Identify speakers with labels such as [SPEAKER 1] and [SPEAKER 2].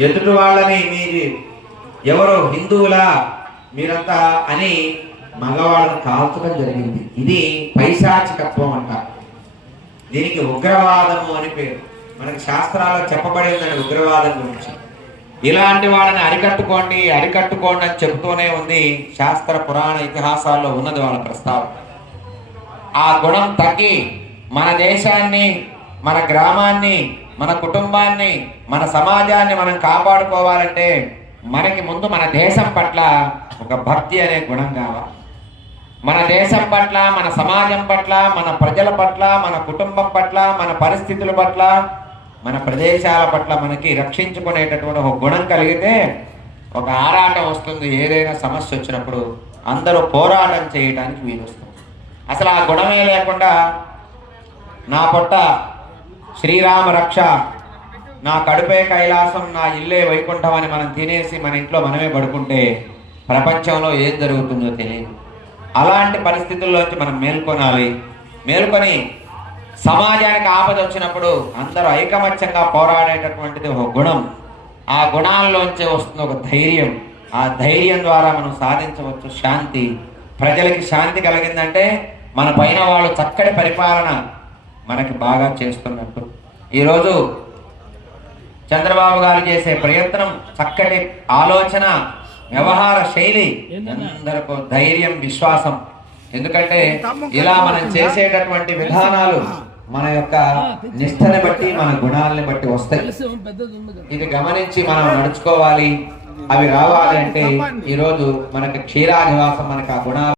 [SPEAKER 1] ఎదుటి వాళ్ళని మీరు ఎవరో హిందువులా మీరంతా అని మగవాళ్ళని కాల్చడం జరిగింది. ఇది పైశాచికత్వం అంట. దీనికి ఉగ్రవాదము అని పేరు. మనకి శాస్త్రాల్లో చెప్పబడిందని ఉగ్రవాదం గురించి. ఇలాంటి వాళ్ళని అరికట్టుకోండి అరికట్టుకోండి అని చెబుతూనే ఉంది శాస్త్ర పురాణ ఇతిహాసాల్లో ఉన్నది వాళ్ళ ప్రస్తావన. ఆ గుణం తగ్గి మన దేశాన్ని మన గ్రామాన్ని మన కుటుంబాన్ని మన సమాజాన్ని మనం కాపాడుకోవాలంటే మనకి ముందు మన దేశం పట్ల ఒక భక్తి అనే గుణం కావాలి. మన దేశం పట్ల మన సమాజం పట్ల మన ప్రజల పట్ల మన కుటుంబం పట్ల మన పరిస్థితుల పట్ల మన ప్రదేశాల పట్ల మనకి రక్షించుకునేటటువంటి ఒక గుణం కలిగితే ఒక ఆరాటం వస్తుంది. ఏదైనా సమస్య వచ్చినప్పుడు అందరూ పోరాటం చేయడానికి వీలు వస్తుంది. అసలు ఆ గుణమే లేకుండా నా పొట్ట శ్రీరామ రక్ష. నా కడుపే కైలాసం నా ఇల్లే వైకుంఠం అని మనం తినేసి మన ఇంట్లో మనమే పడుకుంటే ప్రపంచంలో ఏం జరుగుతుందో తెలియదు అలాంటి పరిస్థితుల్లోంచి మనం మేల్కొనాలి. మేల్కొని సమాజానికి ఆపద వచ్చినప్పుడు అందరూ ఐకమత్యంగా పోరాడేటటువంటిది ఒక గుణం. ఆ గుణాల్లోంచి వస్తుంది ఒక ధైర్యం. ఆ ధైర్యం ద్వారా మనం సాధించవచ్చు శాంతి. ప్రజలకి శాంతి కలిగిందంటే మన పైన వాళ్ళు చక్కటి పరిపాలన మనకి బాగా చేస్తున్నట్టు ఈరోజు చంద్రబాబు గారు చేసే ప్రయత్నం చక్కటి ఆలోచన వ్యవహార శైలి అందరికీ ధైర్యం విశ్వాసం. ఎందుకంటే ఇలా మనం చేసేటటువంటి విధానాలు మన యొక్క నిష్టని బట్టి మన గుణాలని బట్టి వస్తాయి. ఇది గమనించి మనం నడుచుకోవాలి. అవి రావాలి అంటే ఈరోజు మనకి క్షీరాధివాసం మనకు ఆ గుణాలు